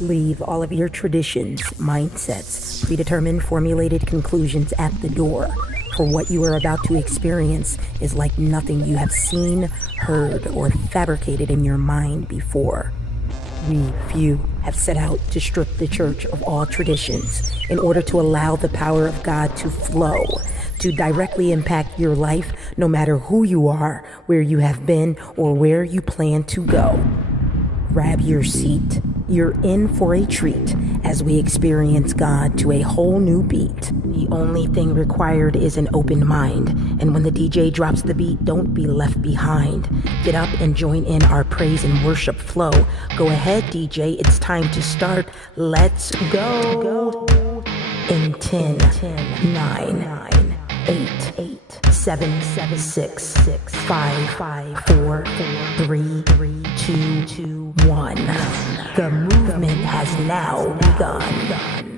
Leave all of your traditions, mindsets, predetermined formulated conclusions at the door. For what you are about to experience is like nothing you have seen, heard, or fabricated in your mind before. We, few, have set out to strip the church of all traditions in order to allow the power of God to flow, to directly impact your life, no matter who you are, where you have been, or where you plan to go. Grab your seat. You're in for a treat as we experience God to a whole new beat. The only thing required is an open mind, and when the DJ drops the beat, don't be left behind. Get up and join in our praise and worship flow. Go ahead, DJ, it's time to start. Let's go. In 10, 9, 8, 7, 6, 5, 4, 3, 2, 1. The movement has now begun.